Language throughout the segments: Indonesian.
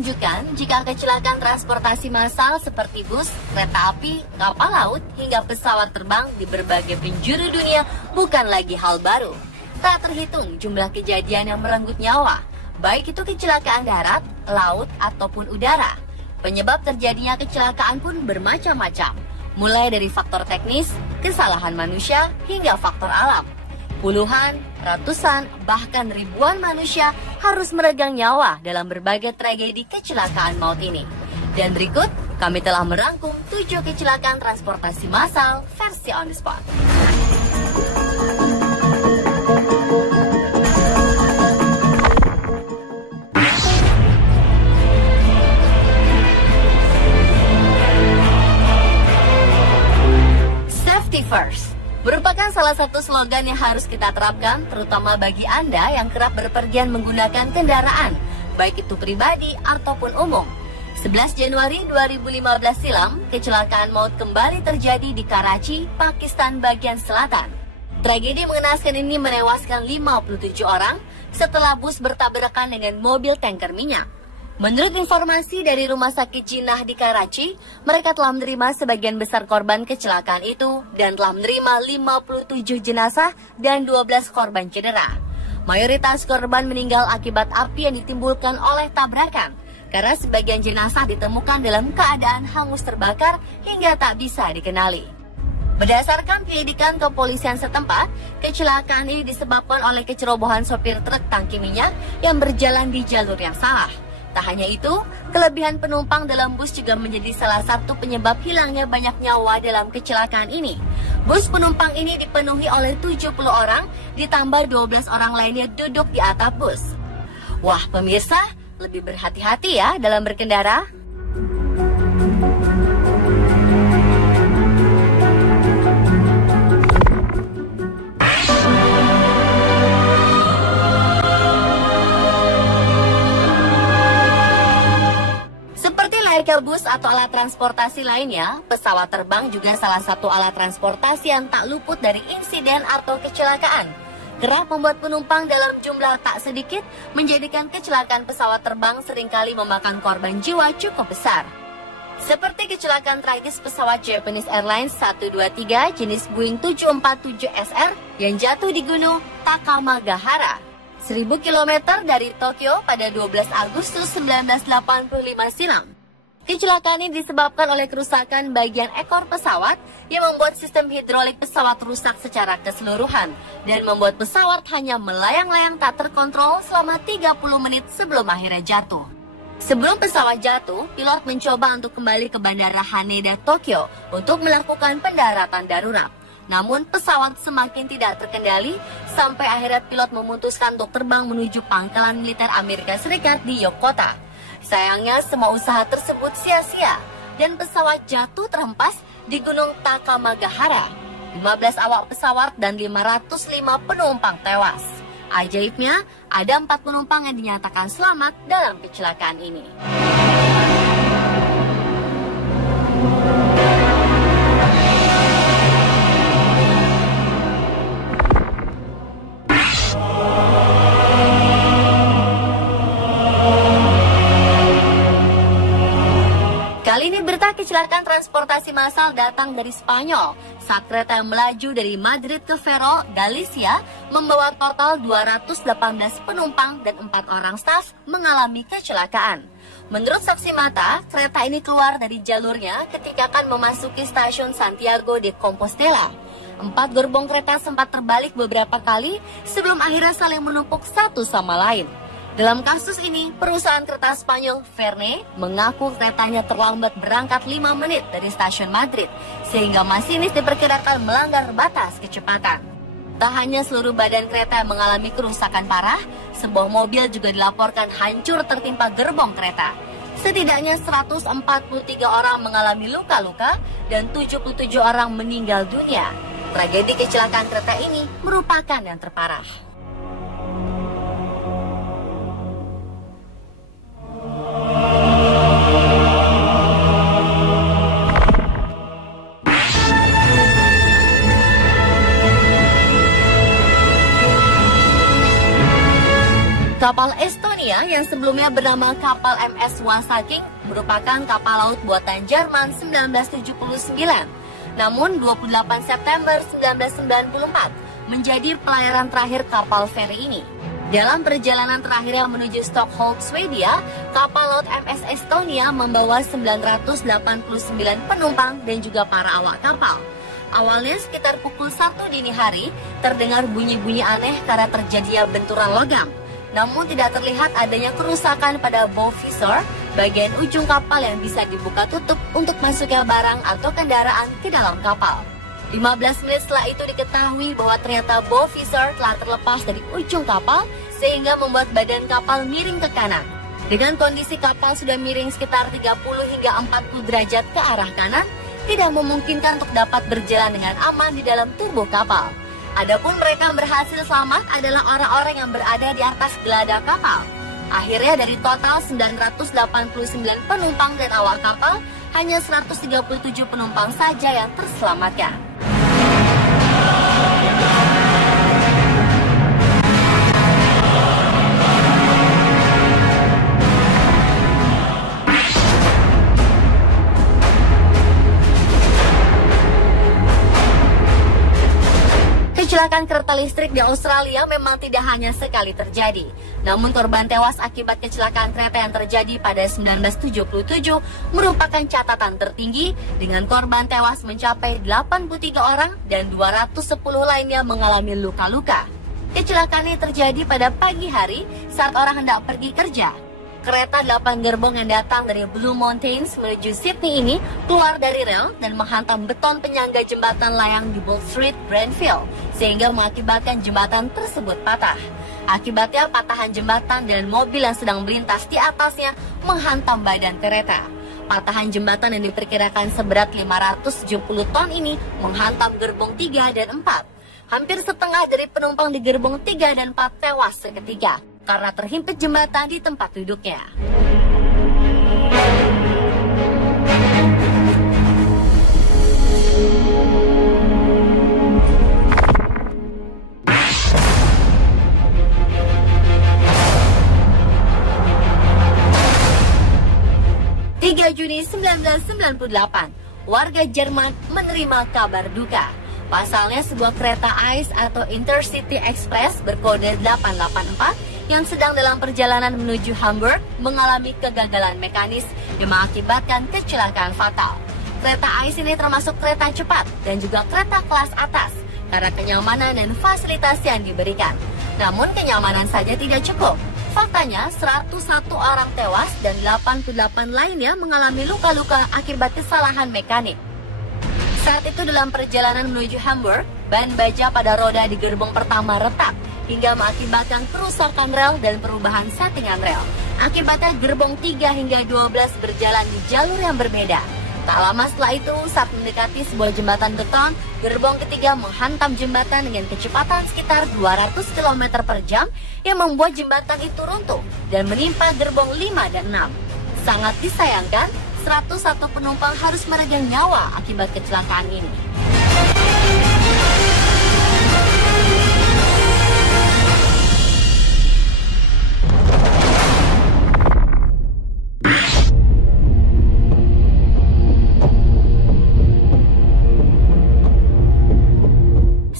menunjukkan jika kecelakaan transportasi massal seperti bus, kereta api, kapal laut, hingga pesawat terbang di berbagai penjuru dunia bukan lagi hal baru. Tak terhitung jumlah kejadian yang merenggut nyawa, baik itu kecelakaan darat, laut, ataupun udara. Penyebab terjadinya kecelakaan pun bermacam-macam, mulai dari faktor teknis, kesalahan manusia, hingga faktor alam. Puluhan, ratusan, bahkan ribuan manusia harus meregang nyawa dalam berbagai tragedi kecelakaan maut ini. Dan berikut, kami telah merangkum 7 kecelakaan transportasi massal versi on the spot. Safety first merupakan salah satu slogan yang harus kita terapkan, terutama bagi Anda yang kerap berpergian menggunakan kendaraan, baik itu pribadi ataupun umum. 11 Januari 2015 silam, kecelakaan maut kembali terjadi di Karachi, Pakistan bagian selatan. Tragedi mengenaskan ini menewaskan 57 orang setelah bus bertabrakan dengan mobil tanker minyak. Menurut informasi dari Rumah Sakit Jinnah di Karachi, mereka telah menerima sebagian besar korban kecelakaan itu dan telah menerima 57 jenazah dan 12 korban cedera. Mayoritas korban meninggal akibat api yang ditimbulkan oleh tabrakan, karena sebagian jenazah ditemukan dalam keadaan hangus terbakar hingga tak bisa dikenali. Berdasarkan penyelidikan kepolisian setempat, kecelakaan ini disebabkan oleh kecerobohan sopir truk tangki minyak yang berjalan di jalur yang salah. Tak hanya itu, kelebihan penumpang dalam bus juga menjadi salah satu penyebab hilangnya banyak nyawa dalam kecelakaan ini. Bus penumpang ini dipenuhi oleh 70 orang, ditambah 12 orang lainnya duduk di atap bus. Wah, pemirsa, lebih berhati-hati ya dalam berkendara. Layaknya bus atau alat transportasi lainnya, pesawat terbang juga salah satu alat transportasi yang tak luput dari insiden atau kecelakaan. Kerap membuat penumpang dalam jumlah tak sedikit, menjadikan kecelakaan pesawat terbang seringkali memakan korban jiwa cukup besar. Seperti kecelakaan tragis pesawat Japanese Airlines 123 jenis Boeing 747 SR yang jatuh di Gunung Takamagahara, 1000 km dari Tokyo pada 12 Agustus 1985 silam. Kecelakaan ini disebabkan oleh kerusakan bagian ekor pesawat yang membuat sistem hidrolik pesawat rusak secara keseluruhan dan membuat pesawat hanya melayang-layang tak terkontrol selama 30 menit sebelum akhirnya jatuh. Sebelum pesawat jatuh, pilot mencoba untuk kembali ke Bandara Haneda, Tokyo untuk melakukan pendaratan darurat. Namun pesawat semakin tidak terkendali sampai akhirnya pilot memutuskan untuk terbang menuju pangkalan militer Amerika Serikat di Yokota. Sayangnya semua usaha tersebut sia-sia dan pesawat jatuh terhempas di Gunung Takamagahara. 15 awak pesawat dan 505 penumpang tewas. Ajaibnya, ada 4 penumpang yang dinyatakan selamat dalam kecelakaan ini. Kali ini berita kecelakaan transportasi massal datang dari Spanyol saat kereta yang melaju dari Madrid ke Ferrol, Galicia membawa total 218 penumpang dan 4 orang staf mengalami kecelakaan. Menurut saksi mata, kereta ini keluar dari jalurnya ketika akan memasuki stasiun Santiago de Compostela. 4 gerbong kereta sempat terbalik beberapa kali sebelum akhirnya saling menumpuk satu sama lain. Dalam kasus ini, perusahaan kereta Spanyol Verne mengaku keretanya terlambat berangkat 5 menit dari stasiun Madrid, sehingga masinis diperkirakan melanggar batas kecepatan. Tak hanya seluruh badan kereta yang mengalami kerusakan parah, sebuah mobil juga dilaporkan hancur tertimpa gerbong kereta. Setidaknya 143 orang mengalami luka-luka dan 77 orang meninggal dunia. Tragedi kecelakaan kereta ini merupakan yang terparah. Kapal Estonia yang sebelumnya bernama kapal MS Wasaking merupakan kapal laut buatan Jerman 1979. Namun 28 September 1994 menjadi pelayaran terakhir kapal feri ini. Dalam perjalanan terakhirnya menuju Stockholm, Swedia, kapal laut MS Estonia membawa 989 penumpang dan juga para awak kapal. Awalnya sekitar pukul 1 dini hari, terdengar bunyi-bunyi aneh karena terjadinya benturan logam. Namun tidak terlihat adanya kerusakan pada bow visor, bagian ujung kapal yang bisa dibuka tutup untuk masuknya barang atau kendaraan ke dalam kapal. 15 menit setelah itu diketahui bahwa ternyata bow visor telah terlepas dari ujung kapal sehingga membuat badan kapal miring ke kanan. Dengan kondisi kapal sudah miring sekitar 30 hingga 40 derajat ke arah kanan, tidak memungkinkan untuk dapat berjalan dengan aman di dalam tubuh kapal. Adapun mereka yang berhasil selamat adalah orang-orang yang berada di atas geladak kapal. Akhirnya dari total 989 penumpang dan awak kapal, hanya 137 penumpang saja yang terselamatkan. Kecelakaan kereta listrik di Australia memang tidak hanya sekali terjadi. Namun korban tewas akibat kecelakaan kereta yang terjadi pada 1977 merupakan catatan tertinggi dengan korban tewas mencapai 83 orang dan 210 lainnya mengalami luka-luka. Kecelakaan ini terjadi pada pagi hari saat orang hendak pergi kerja. Kereta 8 gerbong yang datang dari Blue Mountains menuju Sydney ini keluar dari rel dan menghantam beton penyangga jembatan layang di Bold Street, Granville, sehingga mengakibatkan jembatan tersebut patah. Akibatnya patahan jembatan dan mobil yang sedang melintas di atasnya menghantam badan kereta. Patahan jembatan yang diperkirakan seberat 570 ton ini menghantam gerbong 3 dan 4. Hampir setengah dari penumpang di gerbong 3 dan 4 tewas seketika karena terhimpit jembatan di tempat duduknya. Juni 1998, warga Jerman menerima kabar duka. Pasalnya sebuah kereta ICE atau Intercity Express berkode 884 yang sedang dalam perjalanan menuju Hamburg mengalami kegagalan mekanis yang mengakibatkan kecelakaan fatal. Kereta ICE ini termasuk kereta cepat dan juga kereta kelas atas karena kenyamanan dan fasilitas yang diberikan. Namun kenyamanan saja tidak cukup. Faktanya 101 orang tewas dan 88 lainnya mengalami luka-luka akibat kesalahan mekanik. Saat itu dalam perjalanan menuju Hamburg, ban baja pada roda di gerbong pertama retak hingga mengakibatkan kerusakan rel dan perubahan settingan rel. Akibatnya gerbong 3 hingga 12 berjalan di jalur yang berbeda. Tak lama setelah itu, saat mendekati sebuah jembatan beton, gerbong ketiga menghantam jembatan dengan kecepatan sekitar 200 km per jam yang membuat jembatan itu runtuh dan menimpa gerbong 5 dan 6. Sangat disayangkan, 101 penumpang harus meregang nyawa akibat kecelakaan ini.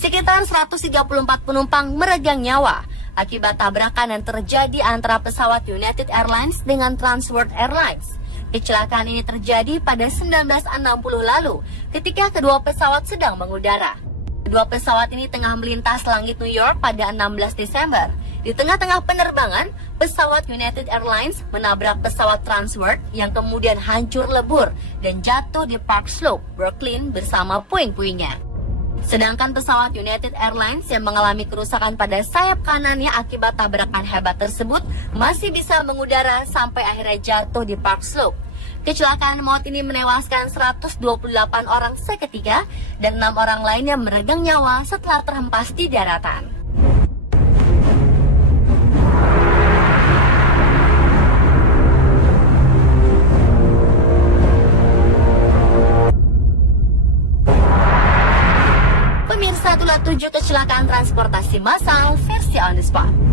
Sekitar 134 penumpang meregang nyawa akibat tabrakan yang terjadi antara pesawat United Airlines dengan Transworld Airlines. Kecelakaan ini terjadi pada 1960 lalu ketika kedua pesawat sedang mengudara. Kedua pesawat ini tengah melintas langit New York pada 16 Desember. Di tengah-tengah penerbangan, pesawat United Airlines menabrak pesawat Transworld yang kemudian hancur lebur dan jatuh di Park Slope, Brooklyn bersama puing-puingnya. Sedangkan pesawat United Airlines yang mengalami kerusakan pada sayap kanannya akibat tabrakan hebat tersebut masih bisa mengudara sampai akhirnya jatuh di Park Slope. Kecelakaan maut ini menewaskan 128 orang seketika dan 6 orang lainnya meregang nyawa setelah terhempas di daratan. Pemirsa, itulah 7 kecelakaan transportasi massal versi on the spot.